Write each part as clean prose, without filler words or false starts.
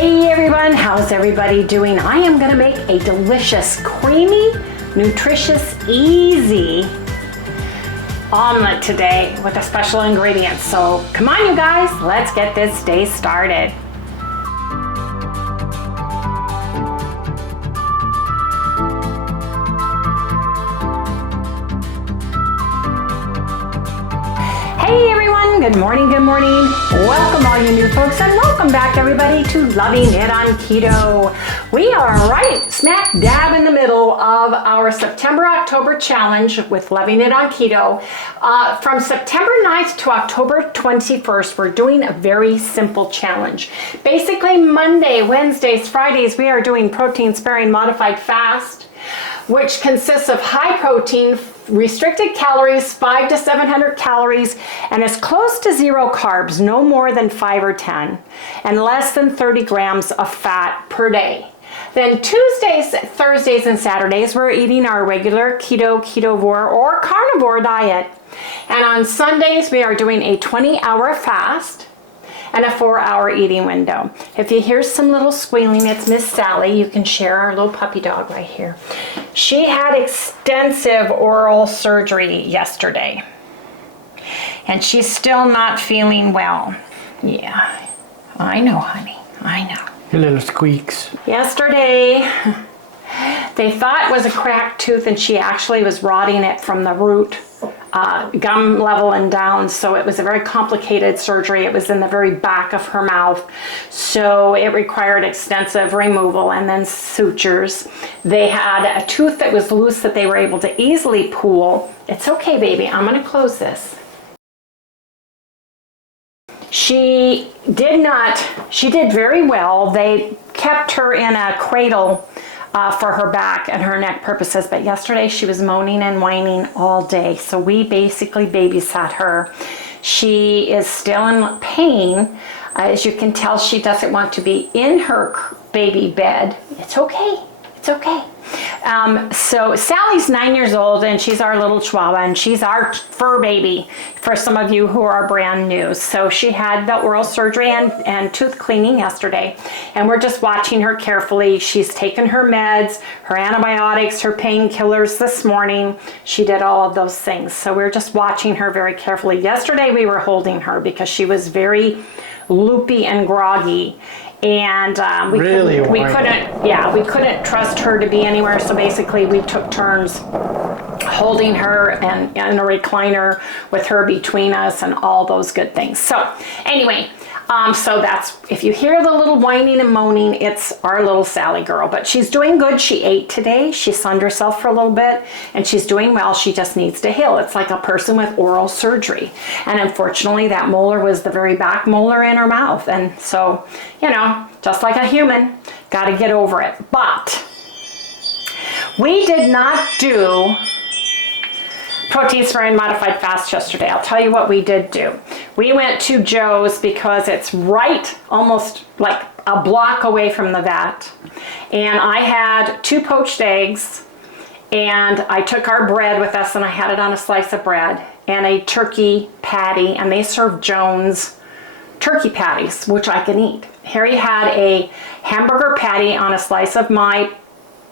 Hey everyone, how's everybody doing? I am gonna make a delicious, creamy, nutritious, easy omelet today with a special ingredient. So come on you guys, let's get this day started. Hey everyone, good morning, good morning. Welcome all you new folks and welcome back everybody to Loving It on Keto. We are right smack dab in the middle of our September-October challenge with Loving It on Keto. From September 9th to October 21st, we're doing a very simple challenge. Basically Monday, Wednesdays, Fridays, we are doing protein sparing modified fast, which consists of high protein, restricted calories, 500 to 700 calories, and as close to zero carbs, no more than 5 or 10, and less than 30 grams of fat per day. Then Tuesdays, Thursdays, and Saturdays, we're eating our regular keto, ketovore, or carnivore diet. And on Sundays, we are doing a 20-hour fast and a 4-hour eating window. If you hear some little squealing, it's Miss Sally. You can share our little puppy dog right here. She had extensive oral surgery yesterday, and she's still not feeling well. Yeah, I know, honey, I know. Your little squeaks. Yesterday, they thought it was a cracked tooth, and she actually was rotting it from the root, gum level and down. So it was a very complicated surgery. It was in the very back of her mouth. So it required extensive removal and then sutures. They had a tooth that was loose that they were able to easily pull. It's okay, baby. I'm going to close this. She did very well. They kept her in a cradle for her back and her neck purposes, but yesterday she was moaning and whining all day, so we basically babysat her. She is still in pain. As you can tell, she doesn't want to be in her baby bed. It's okay. It's okay. So Sally's 9 years old, and she's our little Chihuahua, and she's our fur baby for some of you who are brand new. So she had the oral surgery and tooth cleaning yesterday, and we're just watching her carefully. She's taken her meds, her antibiotics, her painkillers this morning. She did all of those things. So we're just watching her very carefully. Yesterday we were holding her because she was very loopy and groggy. And we couldn't trust her to be anywhere, so basically we took turns holding her and in a recliner with her between us and all those good things. So anyway, so that's, if you hear the little whining and moaning, it's our little Sally girl, but she's doing good. She ate today, she sunned herself for a little bit, and she's doing well. She just needs to heal. It's like a person with oral surgery, and unfortunately that molar was the very back molar in her mouth, and so, you know, just like a human, got to get over it. But we did not do protein sparing modified fast yesterday. I'll tell you what we did do. We went to Joe's because it's right almost like a block away from the vet, and I had 2 poached eggs, and I took our bread with us and I had it on a slice of bread and a turkey patty, and they served Jones turkey patties, which I can eat. Harry had a hamburger patty on a slice of my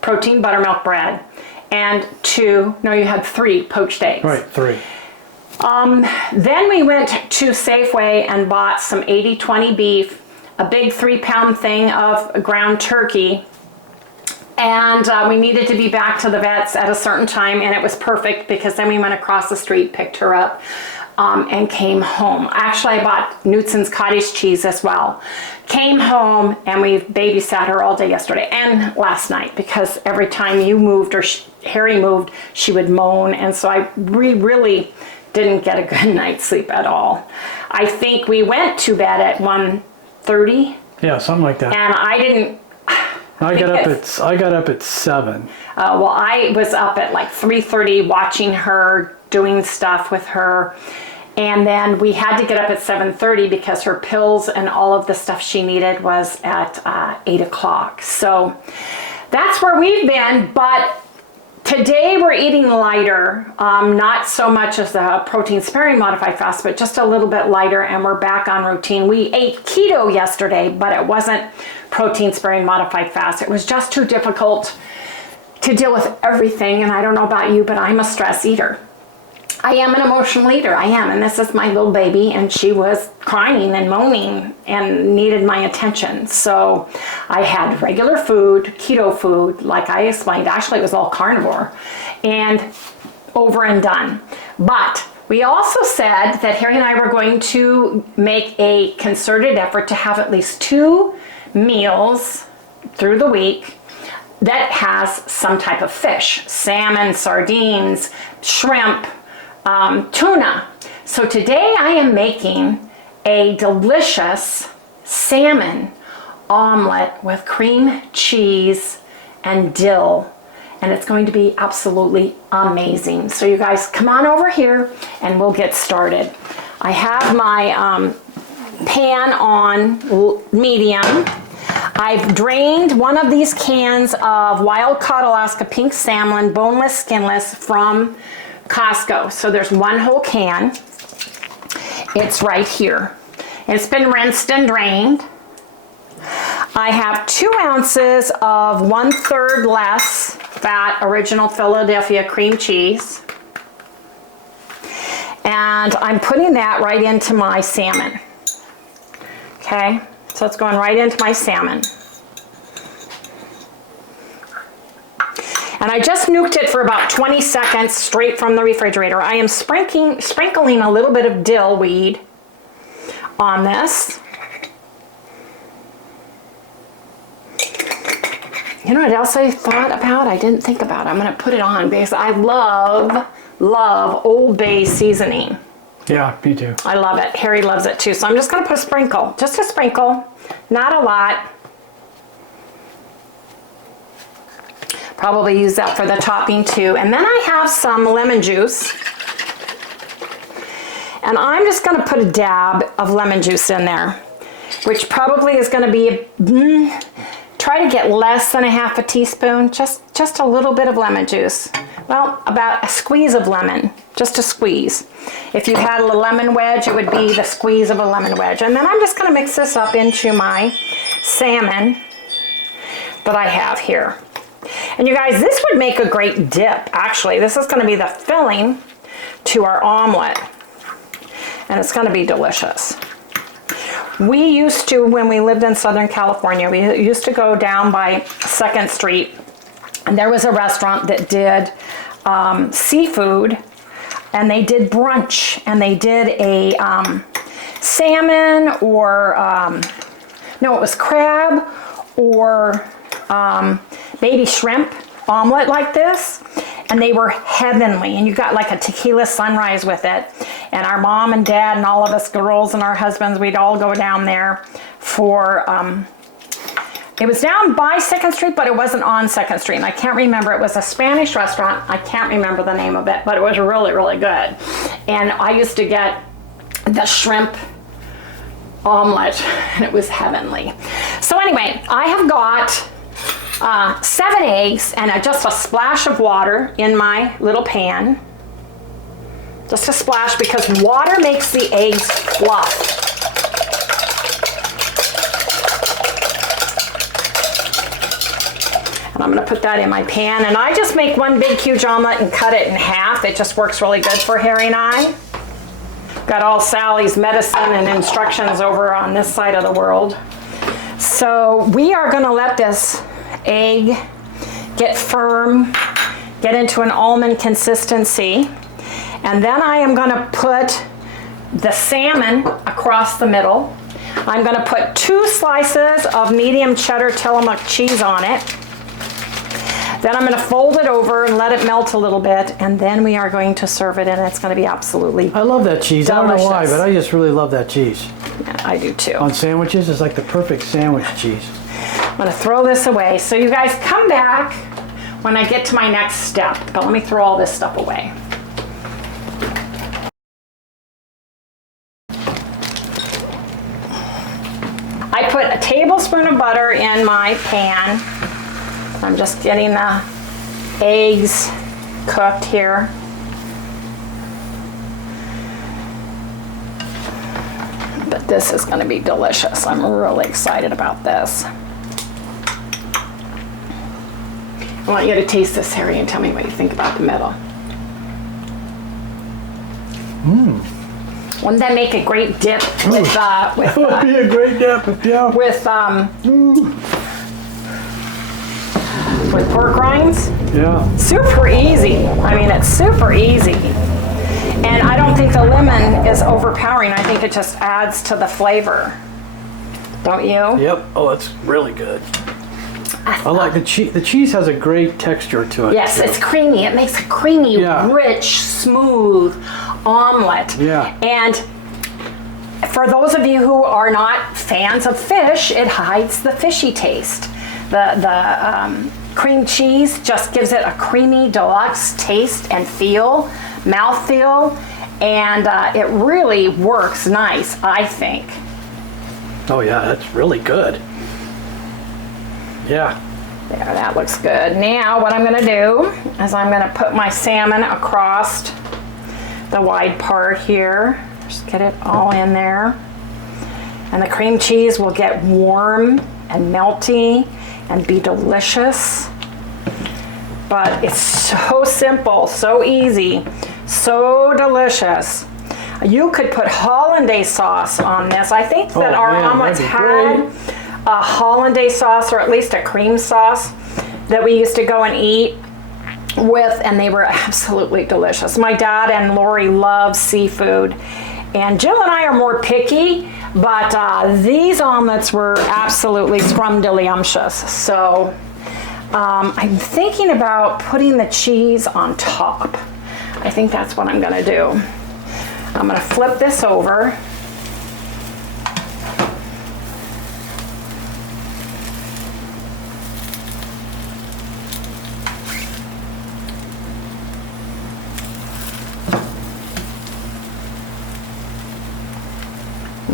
protein buttermilk bread, and you had 3 poached eggs. Right, 3. Then we went to Safeway and bought some 80-20 beef, a big 3-pound thing of ground turkey, and we needed to be back to the vets at a certain time, and it was perfect because then we went across the street, picked her up, and came home. Actually, I bought Knutson's cottage cheese as well. Came home, and we babysat her all day yesterday and last night, because every time you moved or Harry moved, she would moan, and so we really didn't get a good night's sleep at all. I think we went to bed at 1:30. Yeah, something like that. And I got up at 7. Well, I was up at like 3:30 watching her, doing stuff with her. And then we had to get up at 7:30 because her pills and all of the stuff she needed was at 8 o'clock. So that's where we've been. But today we're eating lighter, not so much as the protein sparing modified fast, but just a little bit lighter, and we're back on routine. We ate keto yesterday, but it wasn't protein sparing modified fast. It was just too difficult to deal with everything. And I don't know about you, but I'm a stress eater. I am an emotional eater. I am. And this is my little baby, and she was crying and moaning and needed my attention. So I had regular food, keto food, like I explained. Actually, it was all carnivore, and over and done. But we also said that Harry and I were going to make a concerted effort to have at least 2 meals through the week that has some type of fish: salmon, sardines, shrimp, tuna. So today I am making a delicious salmon omelet with cream cheese and dill, and it's going to be absolutely amazing. So you guys come on over here and we'll get started. I have my pan on medium. I've drained one of these cans of wild caught Alaska pink salmon, boneless, skinless, from Costco. So there's 1 whole can. It's right here. It's been rinsed and drained. I have 2 ounces of 1/3 less fat original Philadelphia cream cheese. And I'm putting that right into my salmon. Okay, so it's going right into my salmon. And I just nuked it for about 20 seconds straight from the refrigerator. I am sprinkling a little bit of dill weed on this. You know what else I thought about? I didn't think about it. I'm going to put it on because I love Old Bay seasoning. Yeah, me too. I love it. Harry loves it too. So I'm just going to put a sprinkle, just a sprinkle, not a lot. Probably use that for the topping too. And then I have some lemon juice. And I'm just going to put a dab of lemon juice in there, which probably is going to be, try to get less than a half a teaspoon, just a little bit of lemon juice. Well, about a squeeze of lemon, just a squeeze. If you had a lemon wedge, it would be the squeeze of a lemon wedge. And then I'm just going to mix this up into my salmon that I have here. And you guys, this would make a great dip, actually. This is going to be the filling to our omelet. And it's going to be delicious. We used to, when we lived in Southern California, we used to go down by 2nd Street, and there was a restaurant that did seafood, and they did brunch, and they did a salmon or, no, it was crab or maybe shrimp omelet like this, and they were heavenly. And you got like a tequila sunrise with it. And our mom and dad and all of us girls and our husbands, we'd all go down there for, it was down by 2nd Street, but it wasn't on 2nd Street. And I can't remember. It was a Spanish restaurant. I can't remember the name of it, but it was really, really good. And I used to get the shrimp omelet, and it was heavenly. So anyway, I have got 7 eggs and just a splash of water in my little pan. Just a splash, because water makes the eggs fluff. And I'm going to put that in my pan. And I just make one big huge omelet and cut it in half. It just works really good for Harry and I. Got all Sally's medicine and instructions over on this side of the world. So we are going to let this egg get firm, get into an almond consistency. And then I am going to put the salmon across the middle. I'm going to put 2 slices of medium cheddar Tillamook cheese on it. Then I'm going to fold it over and let it melt a little bit, and then we are going to serve it, and it's going to be absolutely I love that cheese. delicious. I don't know why, but I just really love that cheese. Yeah, I do too. On sandwiches, it's like the perfect sandwich cheese. I'm going to throw this away. So you guys come back when I get to my next step. But let me throw all this stuff away. I put a tablespoon of butter in my pan. I'm just getting the eggs cooked here. But this is going to be delicious. I'm really excited about this. I want you to taste this, Harry, and tell me what you think about the middle. Wouldn't that make a great dip with That would be a great dip, yeah. with pork rinds? Yeah. Super easy. I mean, it's super easy. And I don't think the lemon is overpowering. I think it just adds to the flavor. Don't you? Yep. Oh, that's really good. I like the cheese. The cheese has a great texture to it. Yes, it's creamy. It makes a creamy, rich, smooth omelet. Yeah. And for those of you who are not fans of fish, it hides the fishy taste. The cream cheese just gives it a creamy deluxe taste and feel, mouthfeel, and it really works nice, I think. Oh yeah, that's really good. Yeah. There, that looks good. Now what I'm gonna do is I'm gonna put my salmon across the wide part here. Just get it all in there. And the cream cheese will get warm and melty and be delicious. But it's so simple, so easy, so delicious. You could put hollandaise sauce on this. I think that our omelets had a hollandaise sauce, or at least a cream sauce that we used to go and eat with, and they were absolutely delicious. My dad and Lori love seafood, and Jill and I are more picky, but these omelets were absolutely scrumdiddlyumptious. So I'm thinking about putting the cheese on top. I think that's what I'm gonna do. I'm gonna flip this over.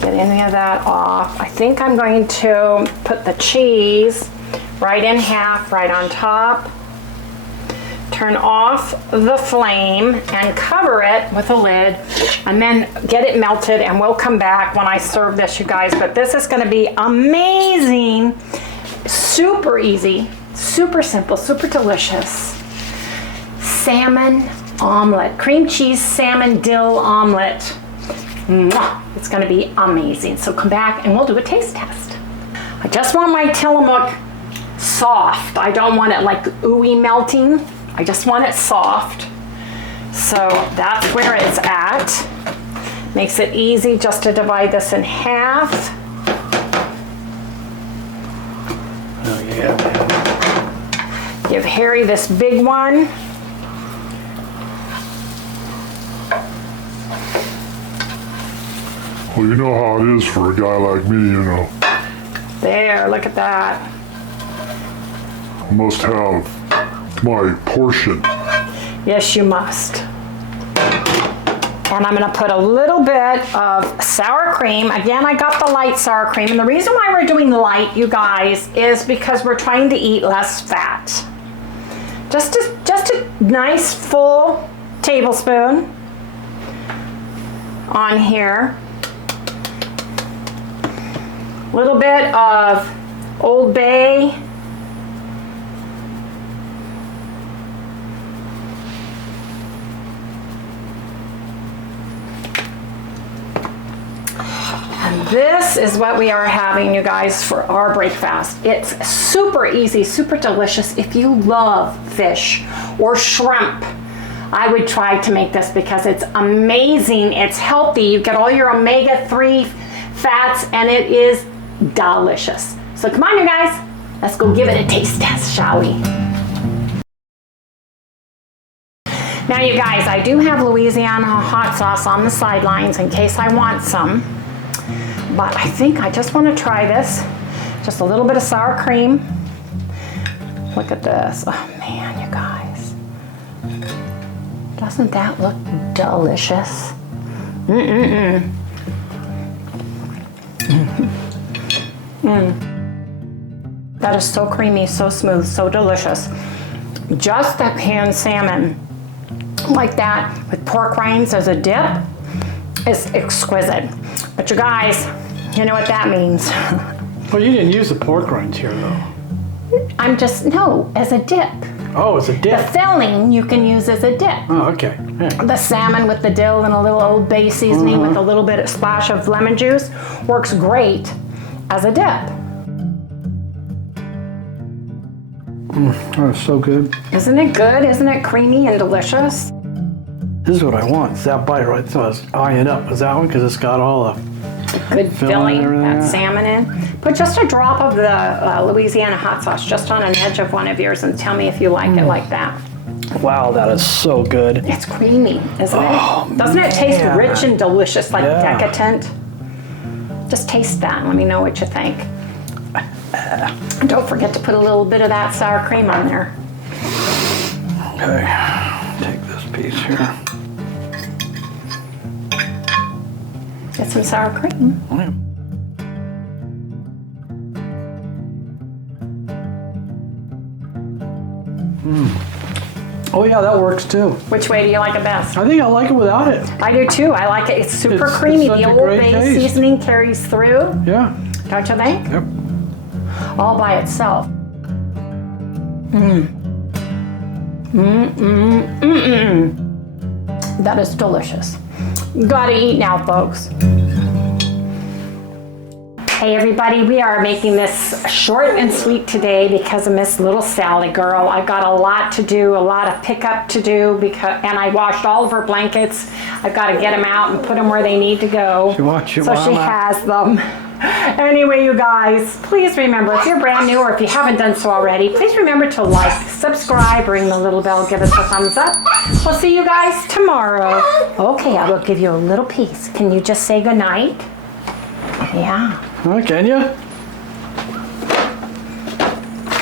Get any of that off. I think I'm going to put the cheese right in half, right on top. Turn off the flame and cover it with a lid, and then get it melted, and we'll come back when I serve this, you guys. But this is gonna be amazing, super easy, super simple, super delicious. Salmon omelet, cream cheese salmon dill omelet. Mwah! It's gonna be amazing. So come back and we'll do a taste test. I just want my Tillamook soft. I don't want it like ooey melting. I just want it soft. So that's where it's at. Makes it easy just to divide this in half. Oh yeah. Give Harry this big one. Well, you know how it is for a guy like me, you know. There, look at that. I must have my portion. Yes, you must. And I'm gonna put a little bit of sour cream. Again, I got the light sour cream. And the reason why we're doing light, you guys, is because we're trying to eat less fat. Just a nice full tablespoon on here. Little bit of Old Bay. And this is what we are having, you guys, for our breakfast. It's super easy, super delicious. If you love fish or shrimp, I would try to make this because it's amazing. It's healthy. You get all your omega-3 fats, and it is delicious. So come on, you guys, let's go give it a taste test, shall we? Now, you guys, I do have Louisiana hot sauce on the sidelines in case I want some, but I think I just want to try this. Just a little bit of sour cream. Look at this. Oh man, you guys. Doesn't that look delicious? That is so creamy, so smooth, so delicious. Just that pan salmon like that with pork rinds as a dip is exquisite. But you guys, you know what that means. Well, you didn't use the pork rinds here though. No, as a dip. Oh, it's a The dip. filling you can use as a dip. Oh, okay. Yeah. The salmon with the dill and a little Old Bay seasoning with a little bit of splash of lemon juice works great as a dip. Oh, it's so good. Isn't it good? Isn't it creamy and delicious? This is what I want. It's that bite right. So I was eyeing up. Is that one? Because it's got all the Good filling, and everything, that yeah. salmon in. Put just a drop of the Louisiana hot sauce just on an edge of one of yours and tell me if you like it like that. Wow, that is so good. It's creamy, isn't Oh, it? Doesn't it taste man. rich and delicious like Yeah. decadent? Just taste that and let me know what you think. And don't forget to put a little bit of that sour cream on there. Okay, take this piece here. Get some sour cream. Oh, yeah. Oh yeah, that works too. Which way do you like it best? I think I like it without it. I do too. I like it. It's super It's creamy. such The a Old great Bay taste. seasoning carries through, Yeah. don't you think? Yep. All by itself. That is delicious. Gotta eat now, folks. Hey everybody, we are making this short and sweet today because of Miss Little Sally girl. I've got a lot to do, a lot of pickup to do, and I washed all of her blankets. I've got to get them out and put them where they need to go. So she has them. Anyway, you guys, please remember, if you're brand new or if you haven't done so already, please remember to like, subscribe, ring the little bell, give us a thumbs up. We'll see you guys tomorrow. Okay, I will give you a little piece. Can you just say goodnight? Yeah. Oh, can you?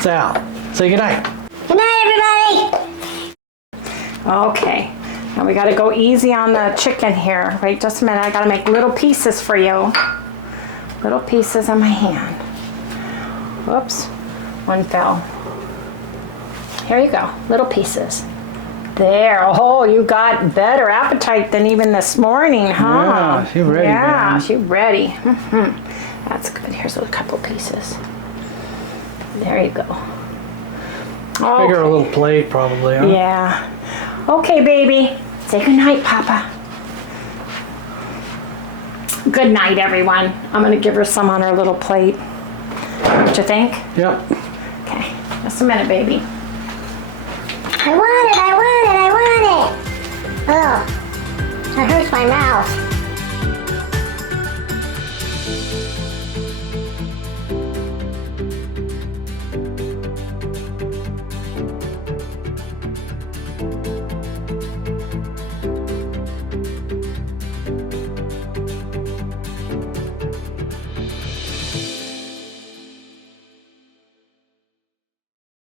Sal, say goodnight. Good night, everybody. Okay. Now we got to go easy on the chicken here. Wait just a minute. I got to make little pieces for you. Little pieces on my hand. Whoops. One fell. Here you go. Little pieces. There. Oh, you got better appetite than even this morning, huh? Yeah, she's ready, Yeah, man. she's ready. That's good. Here's a couple pieces. There you go. Figure a little plate probably, huh? Yeah. Okay, baby. Say goodnight, Papa. Good night, everyone. I'm going to give her some on her little plate. What you think? Yep. Okay. Just a minute, baby. I want it, I want it, I want it. Oh, that hurts my mouth.